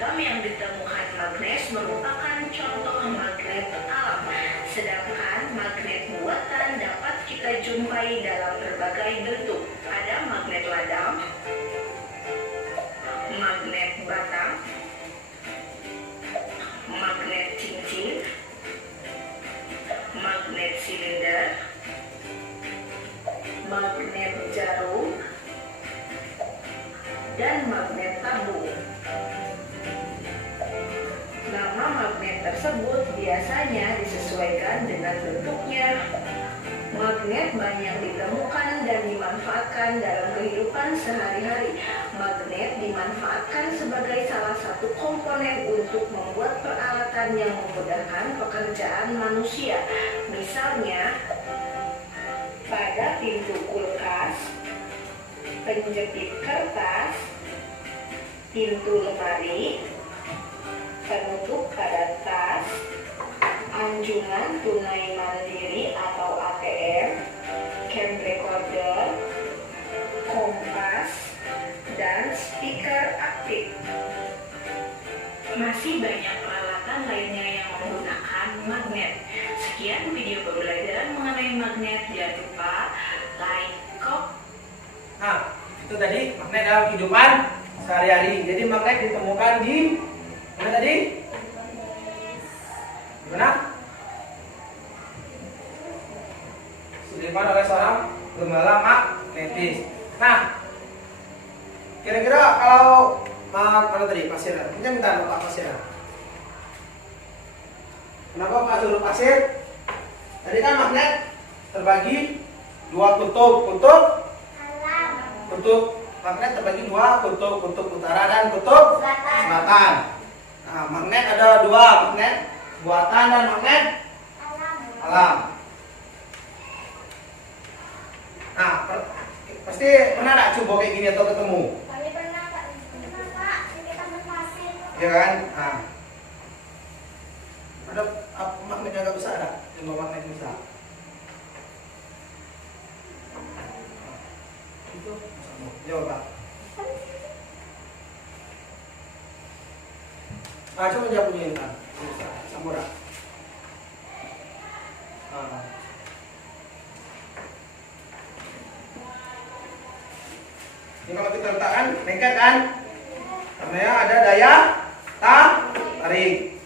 logam yang ditemukan magnes merupakan contoh magnet alam, sedangkan magnet buatan dapat kita jumpai dalam berbagai bentuk. Ada magnet ladang, magnet batang, magnet cincin, magnet silinder, magnet jarum, dan magnet tabung. Nama magnet tersebut biasanya disesuaikan dengan bentuknya. Magnet banyak ditemukan dan dimanfaatkan dalam kehidupan sehari-hari. Magnet dimanfaatkan sebagai salah satu komponen untuk membuat peralatan yang memudahkan pekerjaan manusia. Misalnya, pada pintu kulkas, penjepit kertas, pintu lemari, penutup pada tas, anjungan tunai mandiri atau ATM, cam recorder, kompas, dan speaker aktif. Masih banyak peralatan lainnya yang menggunakan magnet. Sekian video pembelajaran mengenai magnet. Jangan lupa like, comment. Nah, itu tadi magnet dalam kehidupan sehari-hari. Jadi magnet ditemukan di mana tadi? Di mana? Ditemukan oleh seorang gembala magnetis. Nah, kira-kira kalau mana tadi pasir? Ini minta Pak pasir. Kenapa Pak suruh pasir? Tadi kan magnet terbagi dua kutub. Kutub magnet terbagi dua, kutub utara dan kutub selatan. Nah, magnet ada dua, magnet buatan dan magnet alam. Nah, pasti pernah nggak coba kayak gini atau ketemu? Kami pernah Pak, kita berpasir. Ya kan? Nah, ada magnet yang agak besar ada? Coba magnet besar. Itu, jawab Pak. Ah, coba jawab punya ini Pak. Samura. Ah. Ini kalau kita letakkan lengket kan? Karena ada daya tarik.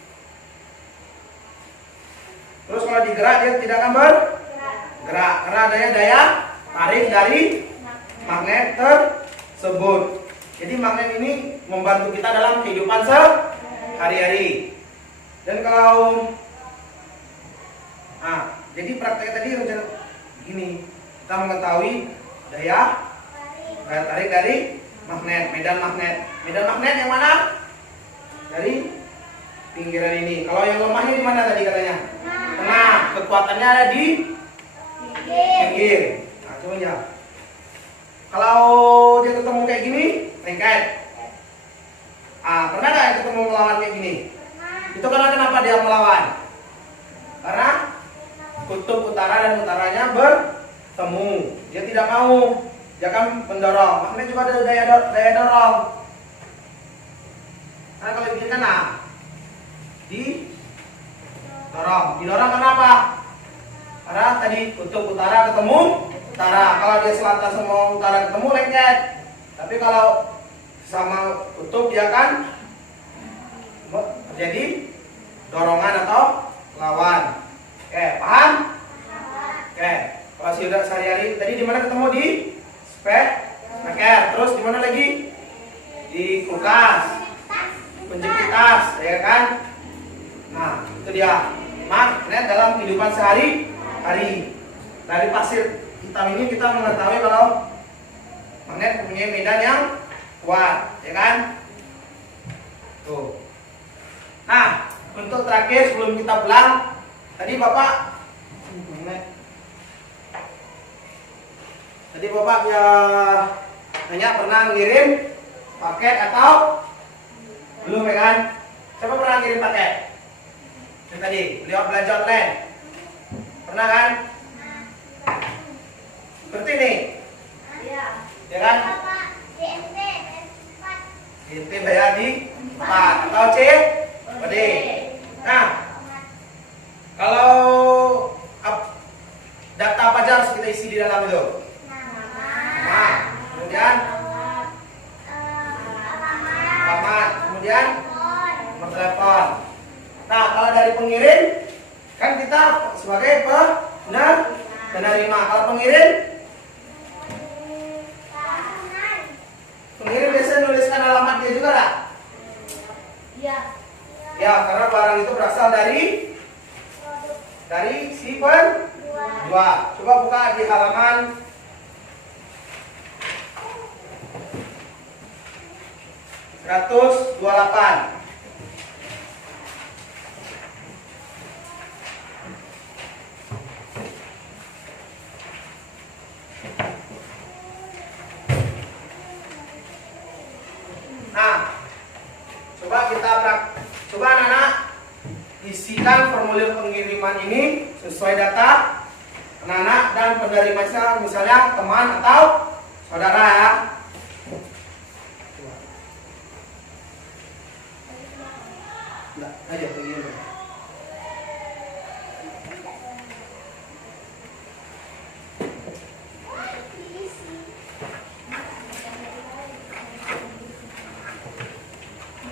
Terus kalau digerak dia tidak akan bergerak karena adanya daya tarik dari magnet tersebut. Jadi magnet ini membantu kita dalam kehidupan sehari-hari. Dan kalau jadi prakteknya tadi rencana gini, kita mengetahui daya tarik dari magnet, medan magnet yang mana? Dari pinggiran ini. Kalau yang lemahnya di mana tadi katanya? Tengah. Kekuatannya ada di pinggir. Nah, coba ya. Kalau dia ketemu kayak gini, lengket. Pernah nggak ketemu melawan kayak gini? Itu karena kenapa dia melawan? Karena kutub utara dan utaranya bertemu. Dia tidak mau. Dia akan mendorong. Magnet juga ada daya dorong. Karena kalau begini kan didorong kenapa? Karena tadi kutub utara ketemu utara. Kalau dia selatan sama utara ketemu lengket. Tapi kalau sama kutub dia akan terjadi dorongan atau lawan. Oke, paham? Oke, kalau sudah sehari-hari tadi di mana ketemu di speaker, terus di mana lagi? Di kulkas, penjepit tas, ya kan? Nah, itu dia magnet dalam kehidupan sehari-hari. Dari pasir hitam ini kita mengetahui kalau magnet mempunyai medan yang kuat, ya kan? Tuh. Nah, untuk terakhir sebelum kita pulang, tadi Bapak ya nanya pernah ngirim paket atau belum, ya kan? Siapa pernah ngirim paket? Yang tadi lewat belanja online, pernah kan? Seperti ini, ya kan? Di NT Inti bayar di 4 harus kita isi di dalam itu? Nama. Kemudian alamat. Kemudian nomor telepon. Nah, kalau dari pengirim kan kita sebagai penerima. Kalau pengirim biasanya nuliskan alamat dia juga lah. Ya. Ya, karena barang itu berasal dari si penjual. Coba buka di halaman 128. Nah, coba anak-anak isikan formulir pengiriman ini sesuai data anak-anak dan penerimanya, misalnya teman atau saudara ya. Enggak, aja begini.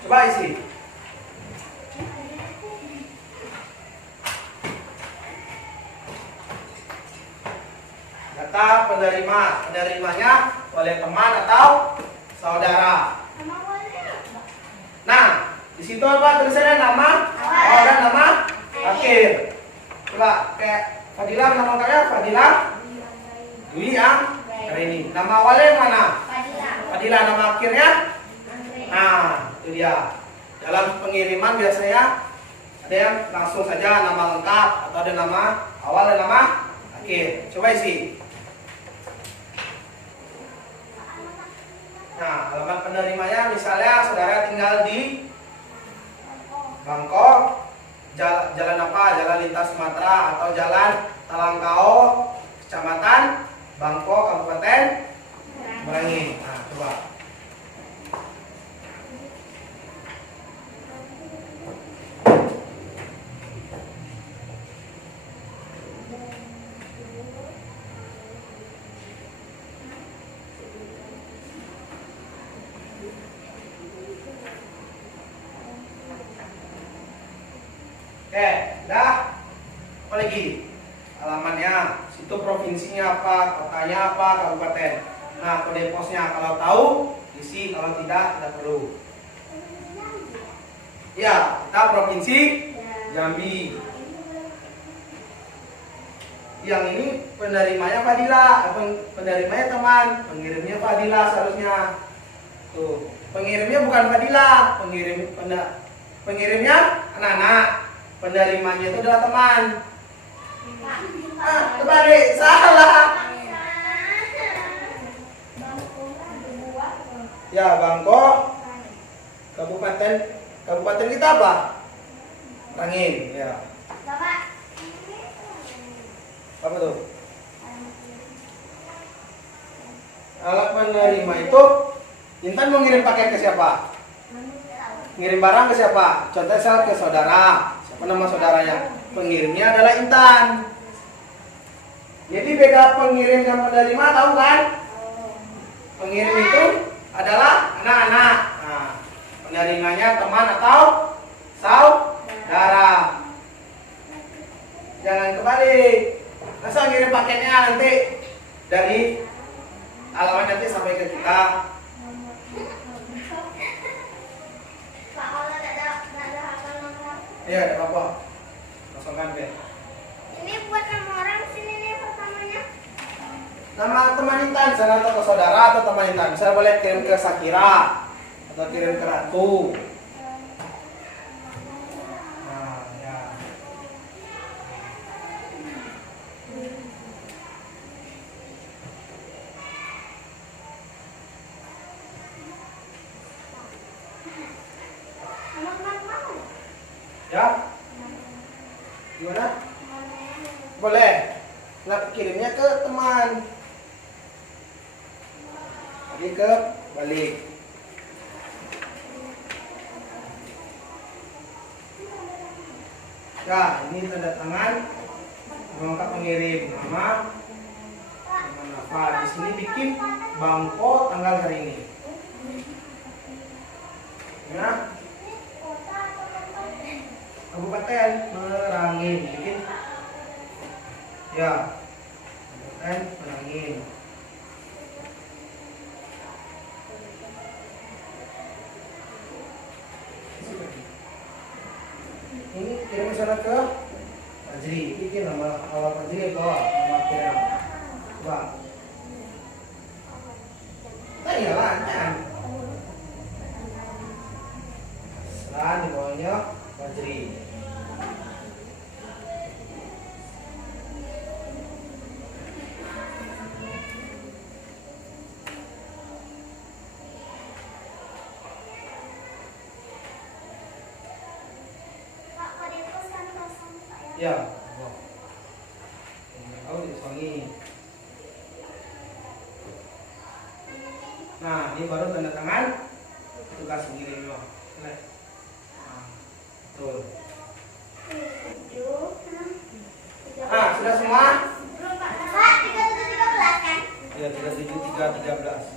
Coba isi. Data penerimanya oleh teman atau saudara. Nah, di situ apa tulisannya? Nama awal dan nama akhir. Coba kayak Fadila, nama lengkapnya Fadila Dwi Anggraini. Nama awalnya yang mana? Fadila. Nama akhirnya? Nah, itu dia. Dalam pengiriman biasanya ada yang langsung saja nama lengkap atau ada nama awal dan nama akhir. Coba isi. Nah, alamat penerimanya misalnya saudara tinggal di Bangkok, jalan apa? Jalan Lintas Sumatera atau Jalan Talangkao, Kecamatan Bangkok, Kabupaten Merangin. Nah, coba. Oke, dah. Apa lagi? Alamatnya, situ provinsinya apa, kotanya apa, kabupaten. Nah, kode posnya kalau tahu isi, kalau tidak perlu. Ya, kita provinsi Jambi. Yang ini penerimanya Fadila, penerimanya teman, pengirimnya Fadila seharusnya. Tuh, pengirimnya bukan Fadila, pengirimnya anak-anak. Penerimanya itu adalah teman. Terbalik, salah. Ya, Bangkok. Kabupaten kita apa? Merangin, ya. Apa tuh? Alat penerima itu Intan mau ngirim paket ke siapa? Ngirim barang ke siapa? Contohnya ke saudara. Siapa nama saudaranya? Pengirimnya adalah Intan. Jadi beda pengirim dan penerima, tahu kan? Pengirim itu adalah anak-anak. Nah, penerimanya teman atau saudara. Jangan kebalik. Masa ngirim paketnya nanti dari alamat nanti sampai ke kita. Iya, ada apa? Kosongkan deh. Ini buat nama orang sini nih pertamanya. Nama teman Intan, misalnya atau ke saudara atau teman Intan. Misalnya boleh kirim ke Sakira atau kirim ke Ratu. Nah, ya. Ya? Gimana? Boleh. Nah, kirimnya ke teman. Lagi ke balik. Ya, ini tanda tangan lengkap pengirim, nama, Nah, di sini bikin Bangko tanggal hari ini. Ya. Kabupaten Merangin bikin. Ya. Kabupaten Merangin. Ini kirim ke sana ke Fajri. Bikin nama awal Fajri atau nama kirim. Coba. Nah, iyalah, kan. Selan di bawahnya Fajri. Ya, oh disangi. Nah, ini baru tanda tangan tugas pengirimnya. Nah, betul. Nah, sudah semua? Ya, 37 13.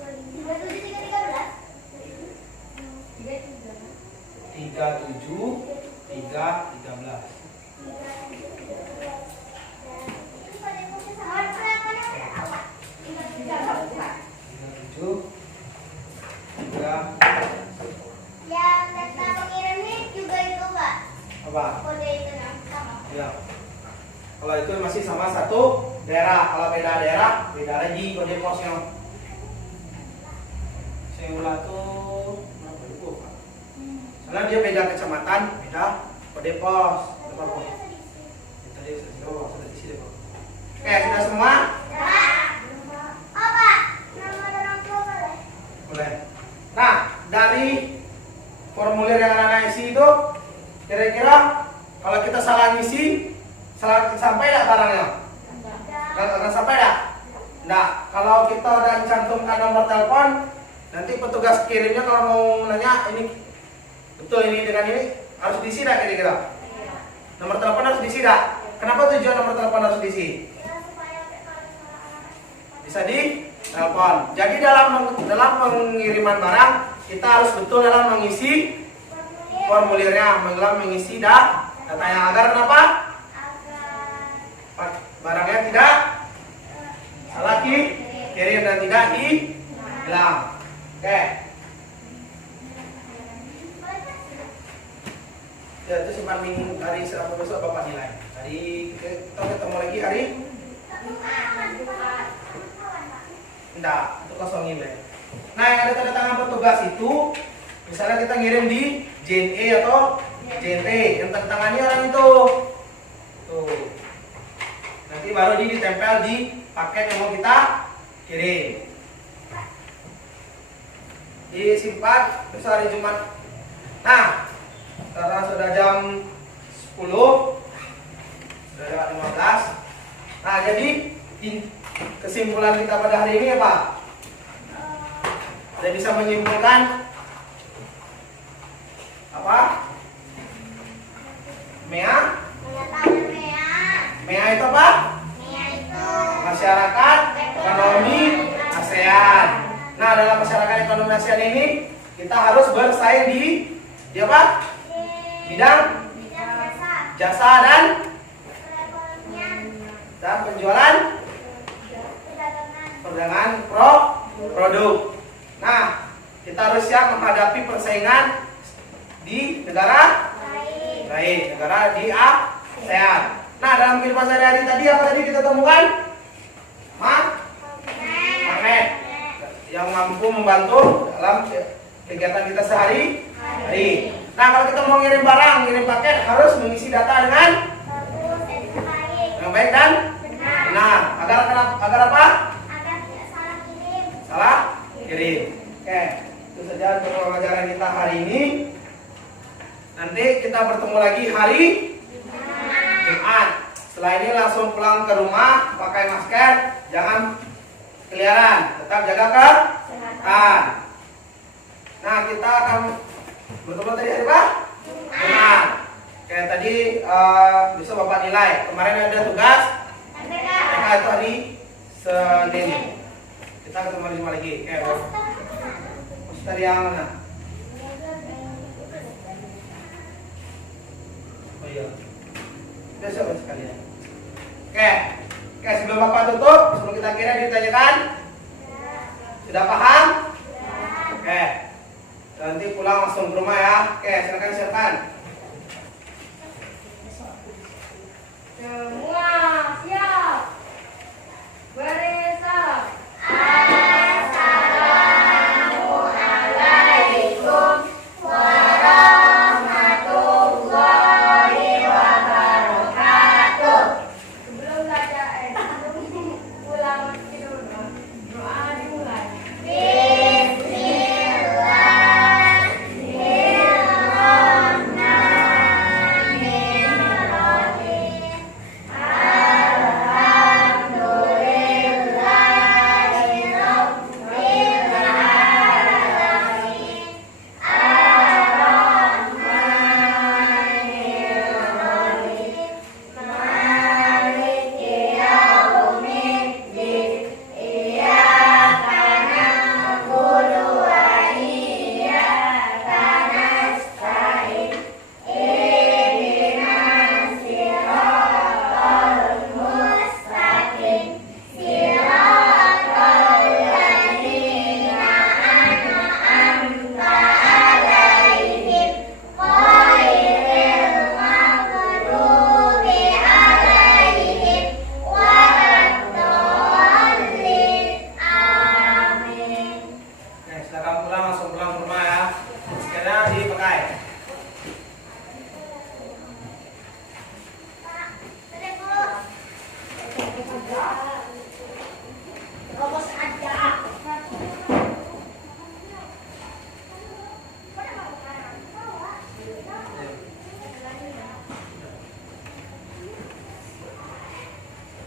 Apa? Kode itu sama. Ya. Kalau itu masih sama satu daerah. Kalau beda daerah, beda lagi kode posnya. Seula tuh berapa itu? Karena dia beda kecamatan, beda kode pos. Berapa? Tadi sudah di sini, Pak. Oke, sudah semua? Boleh. Nah, dari formulir yang anak isi itu, kira-kira kalau kita salah ngisi, salah sampai nggak barangnya? Nggak sampai nggak? Nggak. Kalau kita udah cantumkan nomor telepon, nanti petugas kirimnya kalau mau nanya ini betul ini dengan ini harus diisi nggak kira-kira? Nomor telepon harus diisi nggak? Kenapa tujuan nomor telepon harus diisi? Bisa di telepon. Jadi dalam pengiriman barang kita harus betul dalam mengisi formulirnya, mengisi datanya agar kenapa? Barangnya tidak salah kirim dan tidak hilang. Oke. Ya, itu simpan hari Selasa besok Bapak nilai. Hari kita ketemu lagi hari enggak, itu kosongin deh. Nah, yang ada tanda tangan petugas itu misalnya kita ngirim di JNE atau JNT, yang tanda tangannya orang itu. Tuh. Nanti baru ditempel di paket yang mau kita kirim. Disimpan besok hari Jumat. Nah, karena sudah jam 10, sudah jam 15. Nah, jadi kesimpulan kita pada hari ini apa? Kita bisa menyimpulkan apa? MEA? MEA itu apa? Masyarakat Ekonomi ASEAN. Nah, dalam masyarakat ekonomi ASEAN ini kita harus bersaing di apa? Bidang jasa dan penjualan perdagangan produk. Nah, kita harus siap menghadapi persaingan di negara lain, negara di ASEAN. Nah, dalam kehidupan sehari-hari tadi apa tadi kita temukan? Magnet yang mampu membantu dalam kegiatan kita sehari-hari. Nah, kalau kita mau ngirim barang, ngirim paket harus mengisi data dengan yang baik dan benar. Agar apa? Salah kirim. Oke, itu saja untuk pelajaran kita hari ini. Nanti kita bertemu lagi hari Jumat. Setelah ini langsung pulang ke rumah, pakai masker, jangan keliaran, tetap jaga kesehatan. Nah, kita akan bertemu tadi hari apa? Jumat. Kayak tadi bisa Bapak nilai. Kemarin ada tugas TK itu hari Senin. Kita ketemu di rumah lagi. Ustaz yang mana? Oh iya. Kita coba sekalian. Oke, sebelum Bapak tutup, sebelum kita kira ditanyakan? Sudah paham? Oke. Nanti pulang langsung ke rumah ya. Oke, silakan siapkan. Semua siap. Barisan. Assalamualaikum warahmatullahi wabarakatuh. Sebelum baca pulang tidur, doa dimulai.